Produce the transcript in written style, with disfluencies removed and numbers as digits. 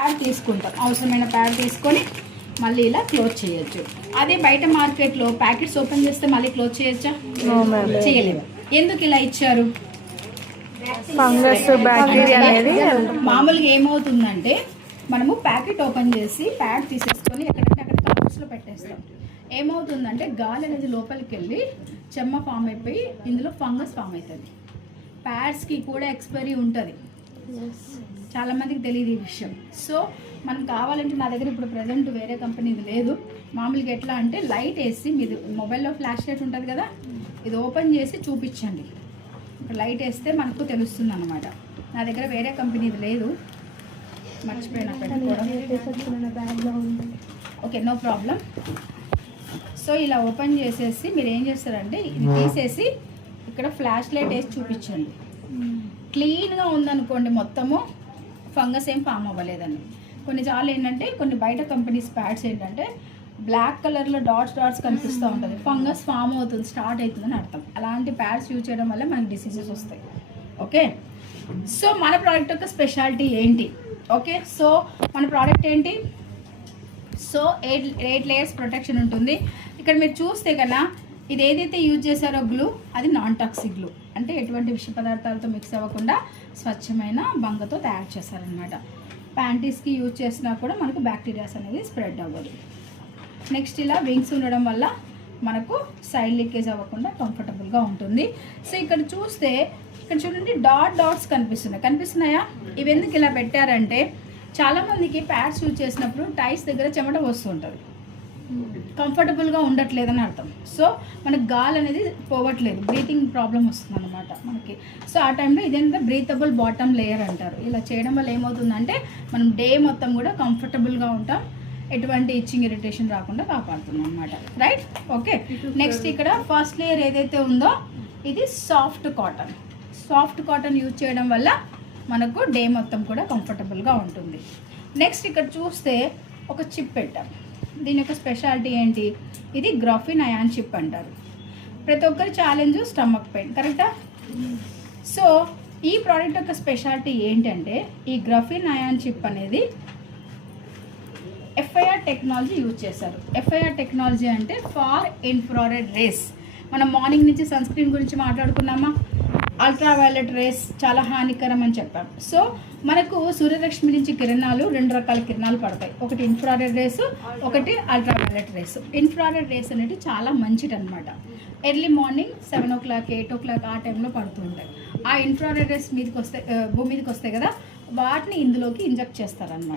Pad తీసుకుంటాం, అవసరమైన pad తీసుకొని మళ్ళీ ఇలా క్లోజ్ చేయొచ్చు. అదే బయట మార్కెట్లో ప్యాకెట్స్ ఓపెన్ చేస్తే మళ్ళీ క్లోజ్ చేయొచ్చా? చేయలేము. ఎందుకు ఇలా ఇచ్చారు? ఫంగస్ బ్యాక్టీరియా అనేది మామూలుగా ఏమవుతుందంటే మనము ప్యాకెట్ ఓపెన్ చేసి ప్యాడ్ తీసేసుకొని ఎక్కడంటే అక్కడ కవర్స్లో పెట్టేస్తాం. ఏమవుతుందంటే గాలి అనేది లోపలికి వెళ్ళి చెమ్మ ఫామ్ అయిపోయి ఇందులో ఫంగస్ ఫామ్ అవుతుంది. ప్యాడ్స్కి కూడా ఎక్స్పైరీ ఉంటుంది, చాలామందికి తెలియదు ఈ విషయం. సో మనం కావాలంటే నా దగ్గర ఇప్పుడు ప్రజెంట్ వేరే కంపెనీది లేదు. మామూలుగా ఎట్లా అంటే లైట్ వేసి మీది మొబైల్లో ఫ్లాష్ లైట్ ఉంటుంది కదా, ఇది ఓపెన్ చేసి చూపించండి. లైట్ వేస్తే మనకు తెలుస్తుంది అన్నమాట. నా దగ్గర వేరే కంపెనీది లేదు, మర్చిపోయినా పెట్టుకోవడం. Okay, no problem. సో ఇలా ఓపెన్ చేసేసి మీరు ఏం చేస్తారంటే ఇది తీసేసి ఇక్కడ ఫ్లాష్ లైట్ వేసి చూపించండి. క్లీన్గా ఉందనుకోండి, మొత్తము ఫంగస్ ఏం ఫామ్ అవ్వలేదండి. కొన్నిసార్లు ఏంటంటే కొన్ని బయట కంపెనీస్ ప్యాడ్స్ ఏంటంటే బ్లాక్ కలర్లో డాట్స్ కనిపిస్తూ ఉంటుంది, ఫంగస్ ఫామ్ అవుతుంది, స్టార్ట్ అవుతుందని అర్థం. అలాంటి ప్యాడ్స్ యూజ్ చేయడం వల్ల మనకి డిసీజెస్ వస్తాయి. ఓకే, సో మన ప్రోడక్ట్ యొక్క స్పెషాలిటీ ఏంటి? ఓకే, సో మన ప్రోడక్ట్ ఏంటి? సో 8 లేయర్స్ ప్రొటెక్షన్ ఉంటుంది. ఇక్కడ మీరు చూస్తే కన్నా ఇది ఏదైతే యూజ్ చేశారో గ్లూ, అది నాన్ టాక్సిక్ గ్లూ, అంటే ఎటువంటి విష పదార్థాలతో మిక్స్ అవ్వకుండా స్వచ్ఛమైన బంగతో తయారు చేశారనమాట. ప్యాంటీస్కి యూజ్ చేసినా కూడా మనకు బ్యాక్టీరియాస్ అనేది స్ప్రెడ్ అవ్వదు. నెక్స్ట్ ఇలా వింగ్స్ ఉండడం వల్ల మనకు సైడ్ లీకేజ్ అవ్వకుండా కంఫర్టబుల్గా ఉంటుంది. సో ఇక్కడ చూస్తే ఇక్కడ చూడండి డాట్స్ కనిపిస్తున్నాయా? ఇవి ఎందుకు ఇలా పెట్టారంటే చాలామందికి ప్యాడ్స్ యూజ్ చేసినప్పుడు టైస్ దగ్గర చెమట వస్తుంటుంది, కంఫర్టబుల్గా ఉండట్లేదని అర్థం. సో మనకు గాలి అనేది పోవట్లేదు, బ్రీతింగ్ ప్రాబ్లం వస్తుంది అనమాట మనకి. సో ఆ టైంలో ఇదేంటంటే బ్రీతబుల్ బాటమ్ లేయర్ అంటారు. ఇలా చేయడం వల్ల ఏమవుతుందంటే మనం డే మొత్తం కూడా కంఫర్టబుల్గా ఉంటాం, ఎటువంటి ఇచ్చింగ్ ఇరిటేషన్ రాకుండా కాపాడుతున్నాం అనమాట. రైట్? ఓకే, నెక్స్ట్ ఇక్కడ ఫస్ట్ లేయర్ ఏదైతే ఉందో ఇది సాఫ్ట్ కాటన్ యూజ్ చేయడం వల్ల మనకు డే మొత్తం కూడా కంఫర్టబుల్గా ఉంటుంది. నెక్స్ట్ ఇక్కడ చూస్తే ఒక చిప్ పెట్టాం. దీని యొక్క స్పెషాలిటీ ఏంటి? ఇది గ్రాఫిన్ అయాన్ చిప్ అంటారు. ప్రతి ఒక్కరి ఛాలెంజ్ స్టమక్ పెయిన్, కరెక్టా? సో ఈ ప్రోడక్ట్ యొక్క స్పెషాలిటీ ఏంటంటే ఈ గ్రాఫిన్ అయాన్ చిప్ అనేది FIR టెక్నాలజీ యూజ్ చేశారు. FIR టెక్నాలజీ అంటే ఫార్ ఇన్ఫ్రారెడ్ రేస్. మనం మార్నింగ్ నుంచి సన్ స్క్రీన్ గురించి మాట్లాడుకున్నామా? అల్ట్రావైలెట్ రేస్ చాలా హానికరం అని చెప్పాం. సో మనకు సూర్యరశ్మి నుంచి కిరణాలు 2 రకాల కిరణాలు పడతాయి, ఒకటి ఇన్ఫ్రారెడ్ రేసు, ఒకటి అల్ట్రావైలెట్ రేసు. ఇన్ఫ్రారెడ్ రేస్ అనేది చాలా మంచిది అనమాట. ఎర్లీ మార్నింగ్ 7 o'clock 8 o'clock ఆ టైంలో పడుతూ ఉంటాయి. ఆ ఇన్ఫ్రారెడ్ రేస్ భూమి మీదకి వస్తాయి కదా, వాటిని ఇందులోకి ఇంజెక్ట్ చేస్తారనమాట.